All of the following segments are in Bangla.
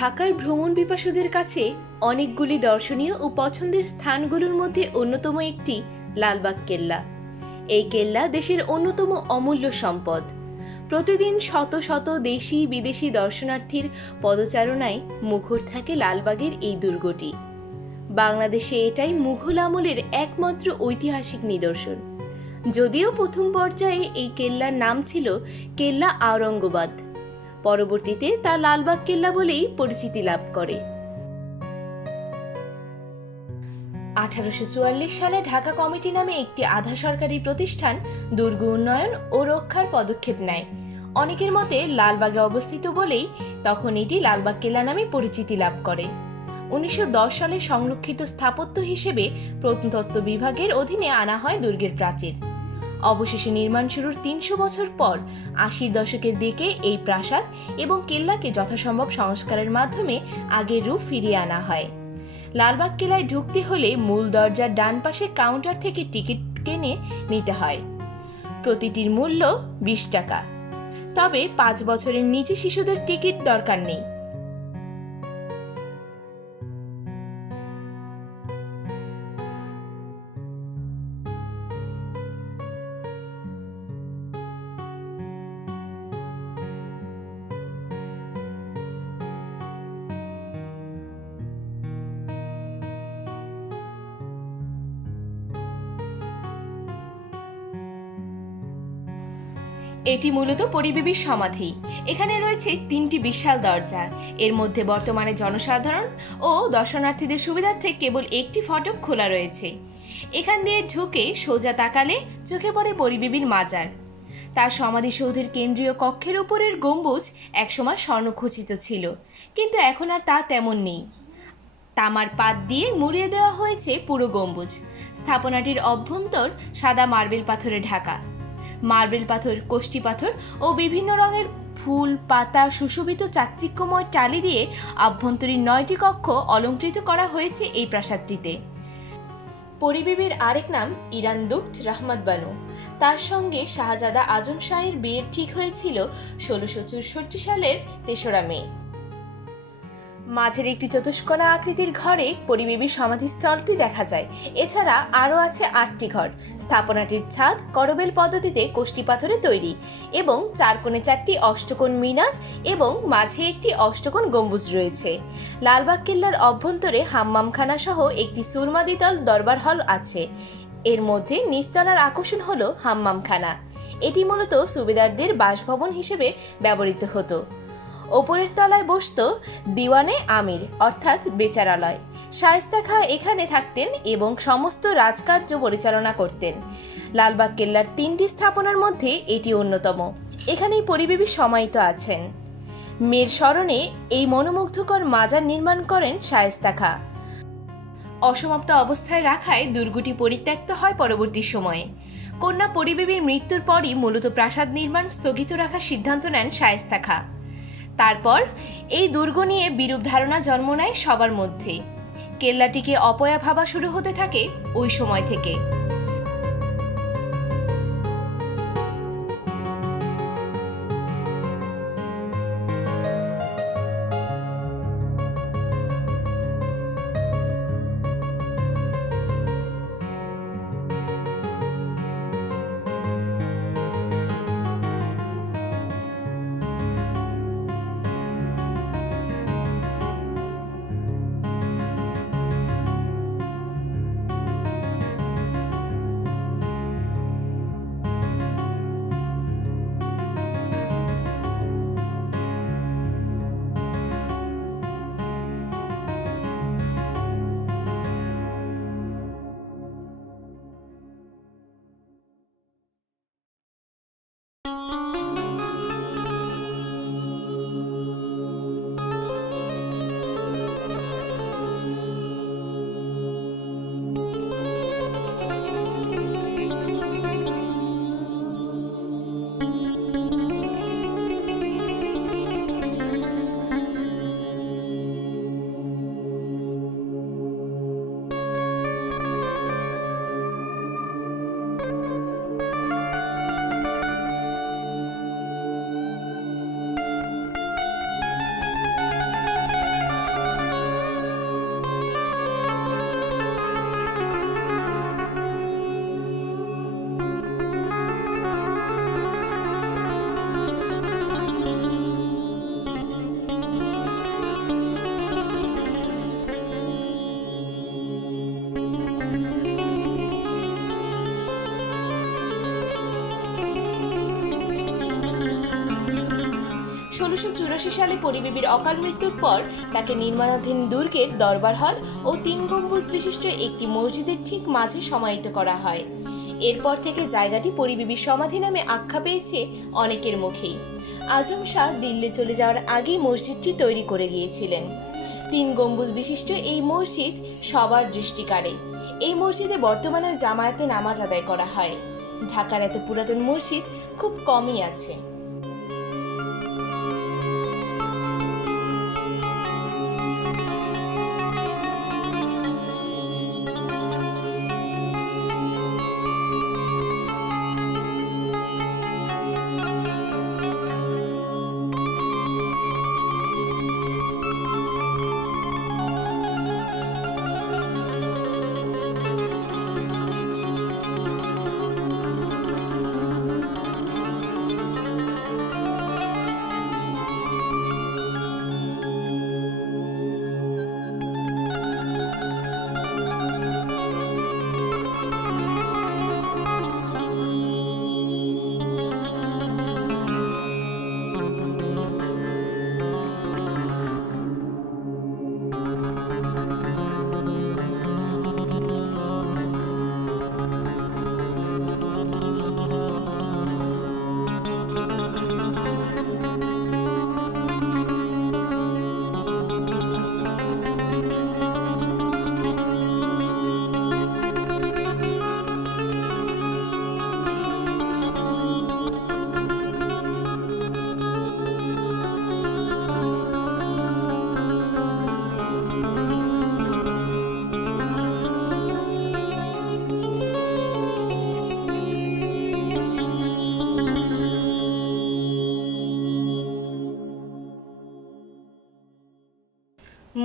ঢাকার ভ্রমণ পিপাসুদের কাছে অনেকগুলি দর্শনীয় ও পছন্দের স্থানগুলোর মধ্যে অন্যতম একটি লালবাগ কেল্লা। এই কেল্লা দেশের অন্যতম অমূল্য সম্পদ। প্রতিদিন শত শত দেশি বিদেশি দর্শনার্থীর পদচারণায় মুখর থাকে লালবাগের এই দুর্গটি। বাংলাদেশে এটাই মুঘল আমলের একমাত্র ঐতিহাসিক নিদর্শন। যদিও প্রথম পর্যায়ে এই কেল্লার নাম ছিল কেল্লা আওরঙ্গাবাদ, পরবর্তীতে তা লালবাগ কেল্লা বলেই পরিচিতি লাভ করে। 1844 সালে ঢাকা কমিটি নামে একটি আধা সরকারি প্রতিষ্ঠান দুর্গ উন্নয়ন ও রক্ষার পদক্ষেপ নেয়। অনেকের মতে লালবাগে অবস্থিত বলেই তখন এটি লালবাগ কেল্লা নামে পরিচিতি লাভ করে। 1910 সালে সংরক্ষিত স্থাপত্য হিসেবে প্রত্নতত্ত্ব বিভাগের অধীনে আনা হয় দুর্গের প্রাচীর। অবশেষে নির্মাণ শুরুর 300 বছর পর 80-র দশকের দিকে এই প্রাসাদ এবং কেল্লাকে যথাসম্ভব সংস্কারের মাধ্যমে আগের রূপ ফিরিয়ে আনা হয়। লালবাগ কেল্লায় ঢুকতে হলে মূল দরজার ডান পাশে কাউন্টার থেকে টিকিট কিনে নিতে হয়। প্রতিটির মূল্য 20 টাকা। তবে 5 বছরের নিচে শিশুদের টিকিট দরকার নেই। এটি মূলত পরিবেবীর সমাধি। এখানে রয়েছে 3টি বিশাল দরজা। এর মধ্যে বর্তমানে জনসাধারণ ও দর্শনার্থীদের সুবিধার্থে কেবল একটি ফটক খোলা রয়েছে। এখান দিয়ে ঢুকে সোজা তাকালে চোখে পড়ে পরিবেবীর মাজার। তার সমাধিসৌধের কেন্দ্রীয় কক্ষের উপরের গম্বুজ একসময় স্বর্ণখচিত ছিল, কিন্তু এখন আর তা তেমন নেই। তামার পাত দিয়ে মুড়িয়ে দেওয়া হয়েছে পুরো গম্বুজ। স্থাপনাটির অভ্যন্তর সাদা মার্বেল পাথরে ঢাকা। মার্বেল পাথর, কোষ্টি পাথর ও বিভিন্ন রঙের ফুল পাতা সুশোভিত চাকচিক্যময় টালি দিয়ে আভ্যন্তরীণ 9টি কক্ষ অলঙ্কৃত করা হয়েছে এই প্রাসাদটিতে। পরিবেবীর আরেক নাম ইরান দুখত রহমত বানু। তার সঙ্গে শাহজাদা আজম শাহের বিয়ে ঠিক হয়েছিল 1664 সালের 3রা মে। মাঝের একটি চতুষ্কোণা আকৃতির ঘরে পরিবেবীর সমাধিস্থলটি দেখা যায়। এছাড়া আরও আছে 8টি ঘর। স্থাপনাটির ছাদ করবেল পদ্ধতিতে কোষ্টি পাথরে তৈরি এবং 4 কোণে 4টি অষ্টকোণ মিনার এবং মাঝে একটি অষ্টকোণ গম্বুজ রয়েছে। লালবাগ কেল্লার অভ্যন্তরে হাম্মামখানা সহ একটি সুরমা দ্বিতল দরবার হল আছে। এর মধ্যে নিচতলার আকর্ষণ হলো হাম্মামখানা। এটি মূলত সুবেদারদের বাসভবন হিসেবে ব্যবহৃত হতো। ওপরের তলায় বসত দিওয়ানে আমির অর্থাৎ বেচারালয়। শায়েস্তা খাঁ এখানে থাকতেন এবং সমস্ত রাজকার্য পরিচালনা করতেন। লালবাগ কেল্লার 3টি স্থাপনার মধ্যে এটি অন্যতম। এখানেই পরিবেবী সমাহিত আছেন। মেয়ের স্মরণে এই মনোমুগ্ধকর মাজার নির্মাণ করেন শায়েস্তা খাঁ। অসমাপ্ত অবস্থায় রাখায় দুর্গটি পরিত্যক্ত হয় পরবর্তী সময়ে। কন্যা পরিবেবীর মৃত্যুর পরই মূলত প্রাসাদ নির্মাণ স্থগিত রাখার সিদ্ধান্ত নেন শায়েস্তা খাঁ। তারপর এই দুর্গ নিয়ে বিরূপ ধারণা জন্ম নেয় সবার মধ্যে। কেল্লাটিকে অপয়া ভাবা শুরু হতে থাকে ওই সময় থেকে। 1684 সালে পরিবিবির অকাল মৃত্যুর পর তাকে নির্মাণাধীন দুর্গের দরবার হল ও 3 গম্বুজ বিশিষ্ট একটি মসজিদের ঠিক মাঝে সমাহিত করা হয়। এরপর থেকে জায়গাটি পরিবিবির সমাধি নামে আখ্যা পেয়েছে অনেকের মুখেই। আজম শাহ দিল্লি চলে যাওয়ার আগেই মসজিদটি তৈরি করে গিয়েছিলেন। 3 গম্বুজ বিশিষ্ট এই মসজিদ সবার দৃষ্টি কাড়ে। এই মসজিদে বর্তমানে জামায়াতে নামাজ আদায় করা হয়। ঢাকার এত পুরাতন মসজিদ খুব কমই আছে।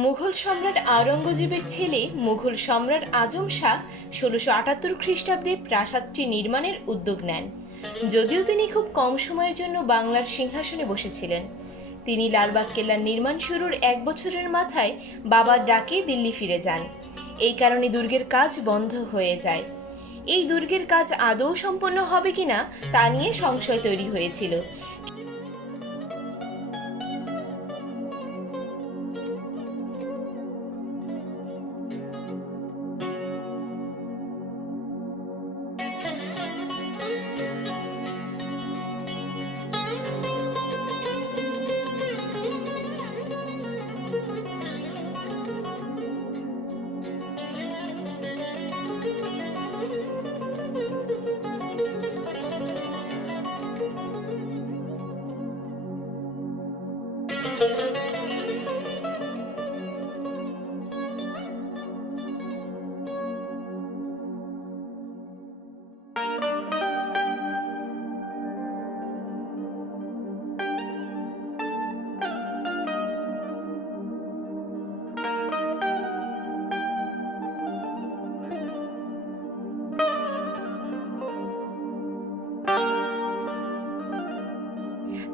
মুঘল সম্রাট আওরঙ্গজেবের ছেলে মুঘল সম্রাট আজম শাহ 1678 খ্রিস্টাব্দে প্রাসাদটি নির্মাণের উদ্যোগ নেন। যদিও তিনি খুব কম সময়ের জন্য বাংলার সিংহাসনে বসেছিলেন, তিনি লালবাগ কেল্লার নির্মাণ শুরুর 1 বছরের মাথায় বাবার ডাকে দিল্লি ফিরে যান। এই কারণে দুর্গের কাজ বন্ধ হয়ে যায়। এই দুর্গের কাজ আদৌ সম্পন্ন হবে কিনা তা নিয়ে সংশয় তৈরি হয়েছিল।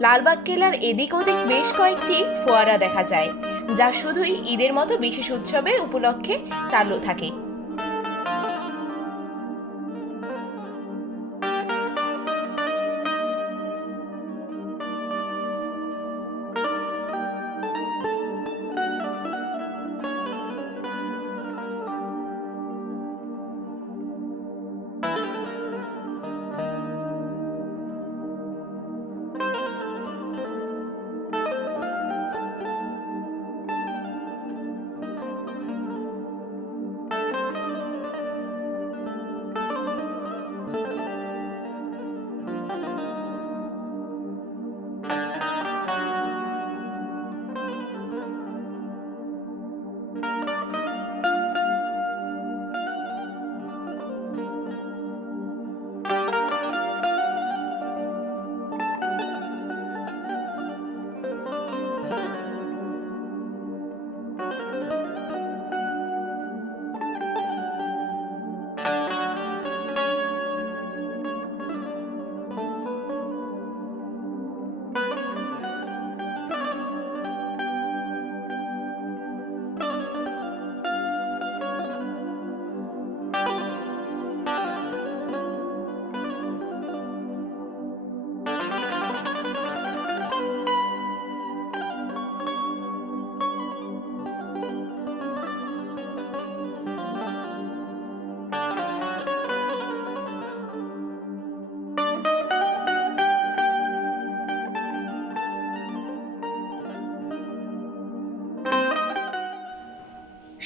লালবাগ কেল্লার এদিক ওদিক বেশ কয়েকটি ফোয়ারা দেখা যায়, যা শুধুই ঈদের মতো বিশেষ উৎসবে উপলক্ষে চালু থাকে।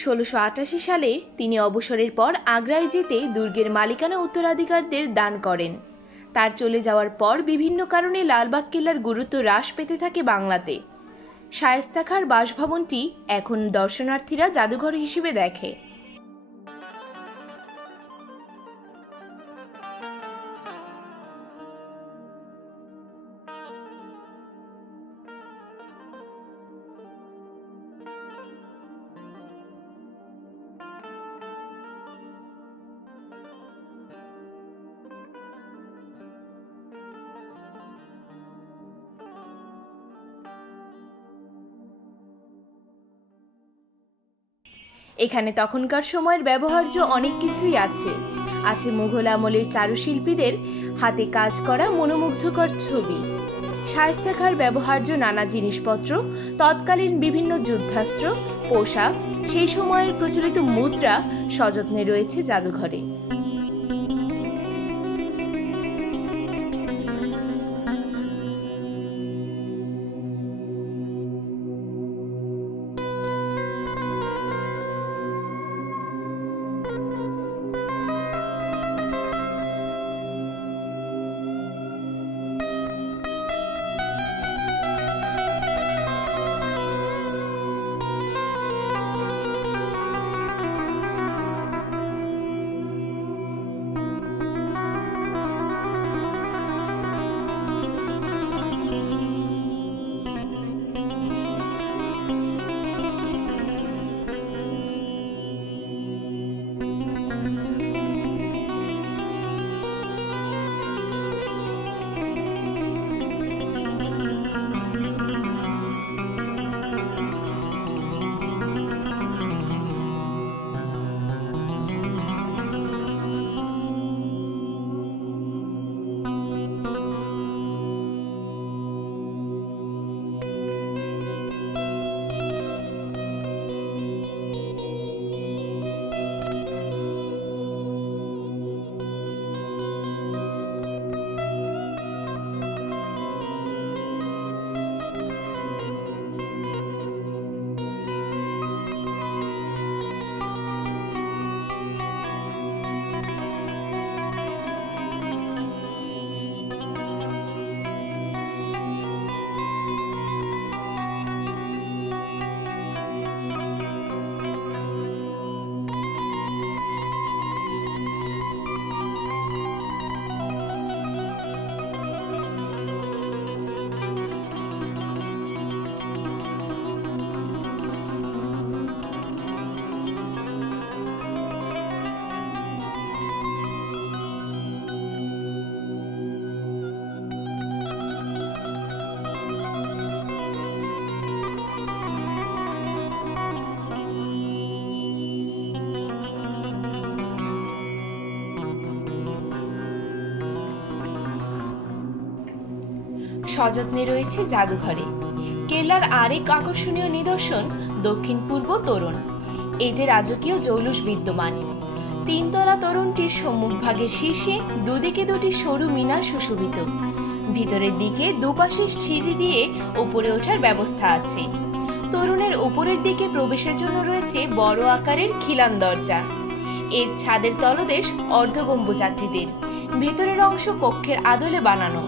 1688 সালে তিনি অবসরের পর আগ্রায় যেতে দুর্গের মালিকানা উত্তরাধিকারদের দান করেন। তার চলে যাওয়ার পর বিভিন্ন কারণে লালবাগ কেল্লার গুরুত্ব হ্রাস পেতে থাকে বাংলাতে। শায়েস্তা খাঁর বাসভবনটি এখন দর্শনার্থীরা জাদুঘর হিসেবে দেখে। এখানে তখনকার সময়ের ব্যবহার্য অনেক কিছুই আছে। আছে মুঘল আমলের চারুশিল্পীদের হাতে কাজ করা মনোমুগ্ধকর ছবি, শায়েস্তা খাঁর ব্যবহার্য নানা জিনিসপত্র, তৎকালীন বিভিন্ন যুদ্ধাস্ত্র, পোশাক, সেই সময়ের প্রচলিত মুদ্রা সযত্নে রয়েছে জাদুঘরে। সযত্নে রয়েছে জাদুঘরে। কেল্লার আরেক আকর্ষণীয় নিদর্শন দক্ষিণ পূর্ব তোরণ। এতে রাজকীয় জৌলুস বিদ্যমান। তিনতলা তোরণটির সম্মুখভাগের শীর্ষে দুদিকে দুটি সরু মিনার সুশোভিত। ভিতরের দিকে দুপাশে সিঁড়ি দিয়ে উপরে ওঠার ব্যবস্থা আছে। তোরণের উপরের দিকে প্রবেশের জন্য রয়েছে বড় আকারের খিলান দরজা। এর ছাদের তলদেশ অর্ধগম্বুজাকৃতির, ভেতরের অংশ কক্ষের আদলে বানানো।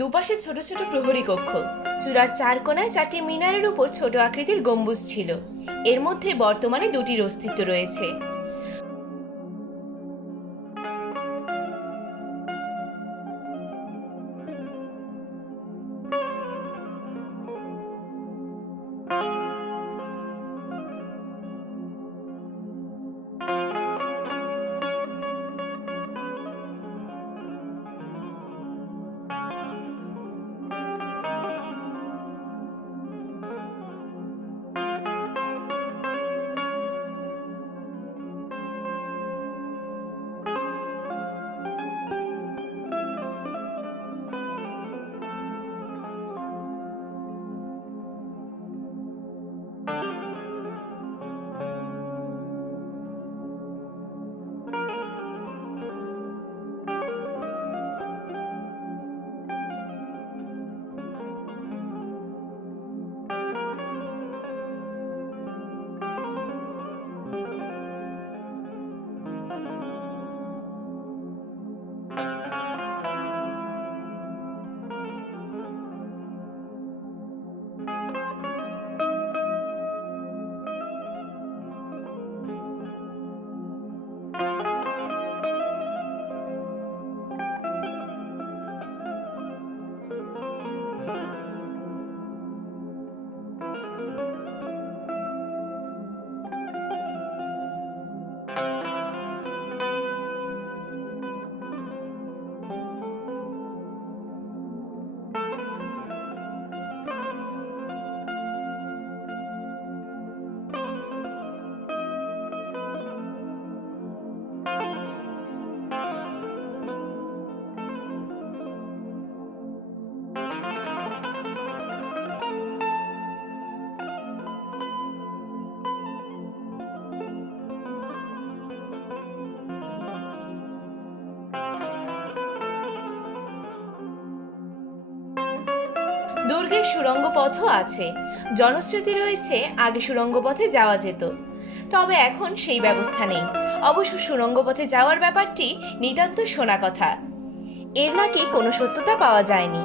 দুপাশে ছোট ছোট প্রহরী কক্ষ। চূড়ার চার কোণায় চারটি মিনারের উপর ছোট আকৃতির গম্বুজ ছিল। এর মধ্যে বর্তমানে দুটির অস্তিত্ব রয়েছে। দুর্গের সুড়ঙ্গ পথও আছে। জনশ্রুতি রয়েছে আগে সুড়ঙ্গ পথে যাওয়া যেত, তবে এখন সেই ব্যবস্থা নেই। অবশ্য সুড়ঙ্গ পথে যাওয়ার ব্যাপারটি নিতান্ত শোনা কথা, এর নাকি কোনো সত্যতা পাওয়া যায়নি।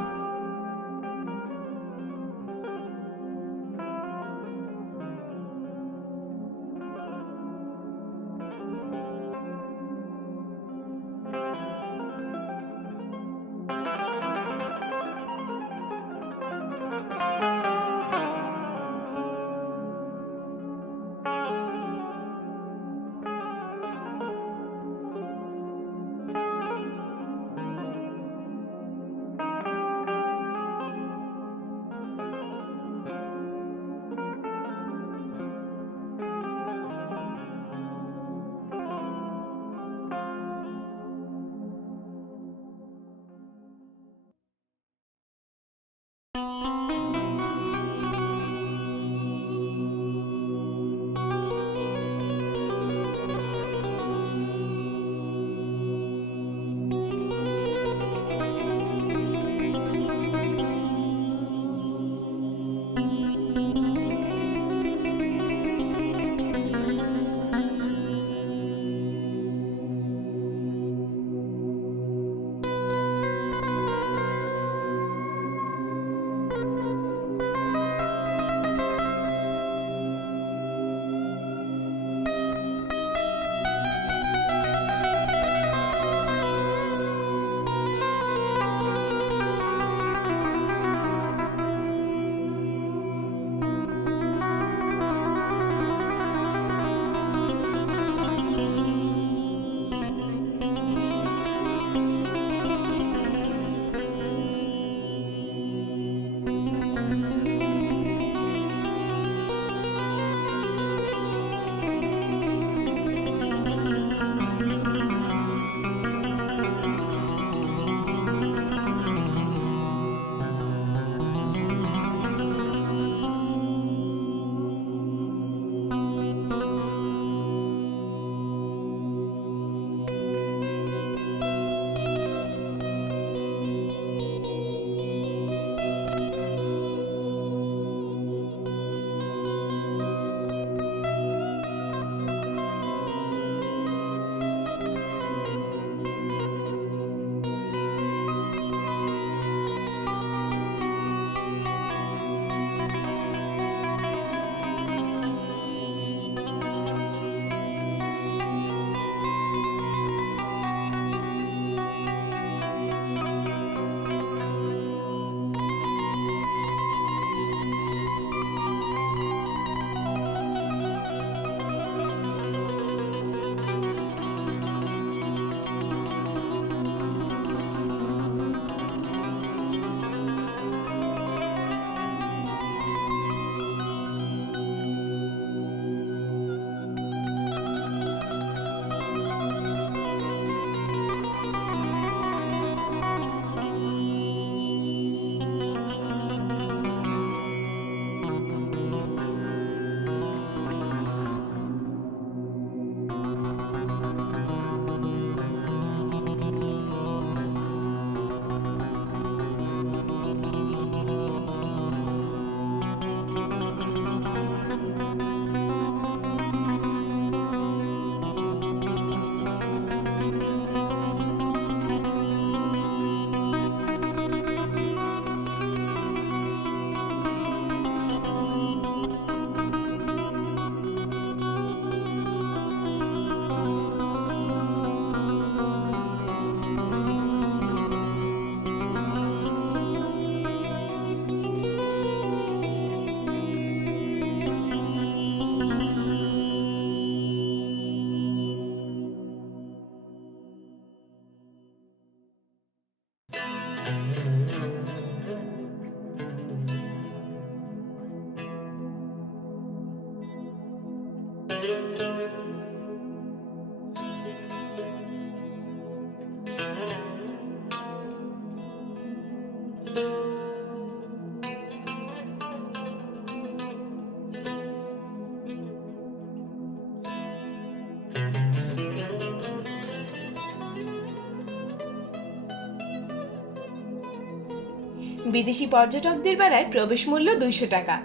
বিদেশি পর্যটকদের বেলায় প্রবেশ মূল্য 200 টাকা।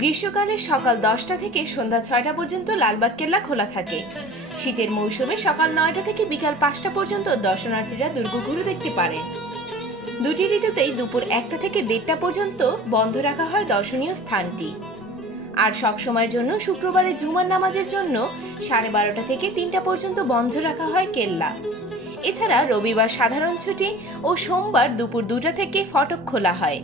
গ্রীষ্মকালে সকাল 10টা থেকে সন্ধ্যা 6টা পর্যন্ত লালবাগ কেল্লা খোলা থাকে। শীতের মৌসুমে সকাল 9টা থেকে বিকাল 5টা পর্যন্ত দর্শনার্থীরা দুর্গ ঘুরে দেখতে পারেন। দুটি ঋতুতেই দুপুর 1টা থেকে 1:30টা পর্যন্ত বন্ধ রাখা হয় দর্শনীয় স্থানটি। আর সব সময়ের জন্য শুক্রবারে জুমার নামাজের জন্য 12:30টা থেকে 3টা পর্যন্ত বন্ধ রাখা হয় কেল্লা। এছাড়া রবিবার সাধারণ ছুটি ও সোমবার দুপুর 2টা থেকে ফটক খোলা হয়।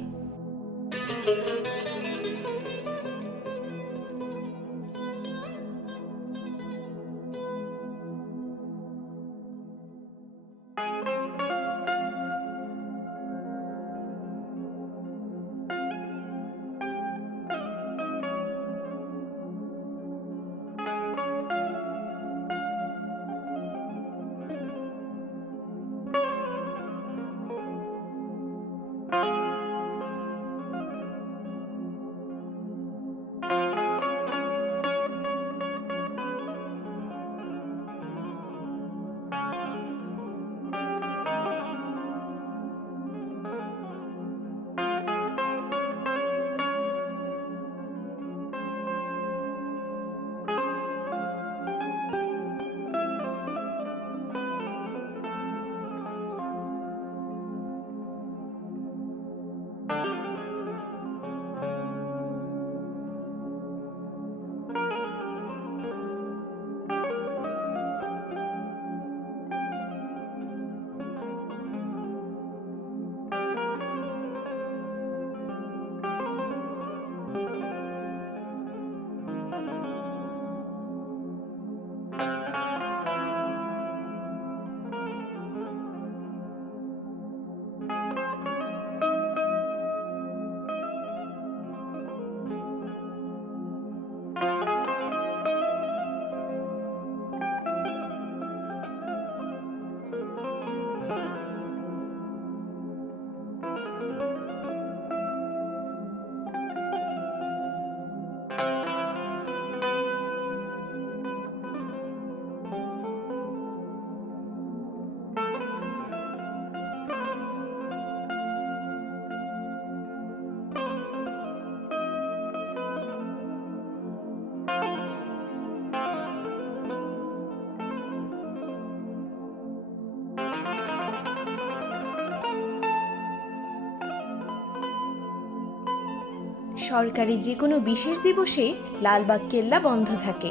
সরকারি যে কোনো বিশেষ দিবসে লালবাগ কেল্লা বন্ধ থাকে।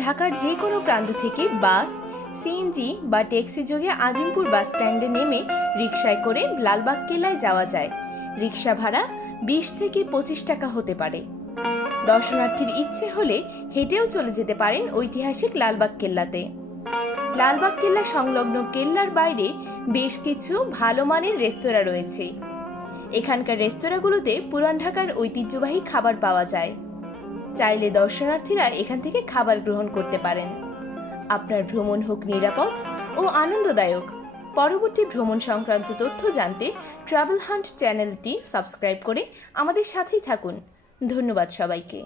ঢাকার যে কোনো প্রান্ত থেকে বাস, সিএনজি বা ট্যাক্সি যোগে আজিমপুর বাস স্ট্যান্ডে নেমে রিকশায় করে লালবাগ কেল্লায় যাওয়া যায়। রিকশা ভাড়া 20 থেকে 25 টাকা হতে পারে। দর্শনার্থীর ইচ্ছে হলে হেঁটেও চলে যেতে পারেন ঐতিহাসিক লালবাগ কেল্লাতে। লালবাগ কেল্লা সংলগ্ন কেল্লার বাইরে বেশ কিছু ভালো মানের রেস্তোরাঁ রয়েছে। এখানকার রেস্তোরাঁগুলোতে পুরান ঢাকার ঐতিহ্যবাহী খাবার পাওয়া যায়। চাইলে দর্শনার্থীরা এখান থেকে খাবার গ্রহণ করতে পারেন। আপনার ভ্রমণ হোক নিরাপদ ও আনন্দদায়ক। পরবর্তী ভ্রমণ সংক্রান্ত তথ্য জানতে ট্রাভেল হান্ট চ্যানেলটি সাবস্ক্রাইব করে আমাদের সাথেই থাকুন। ধন্যবাদ সবাইকে।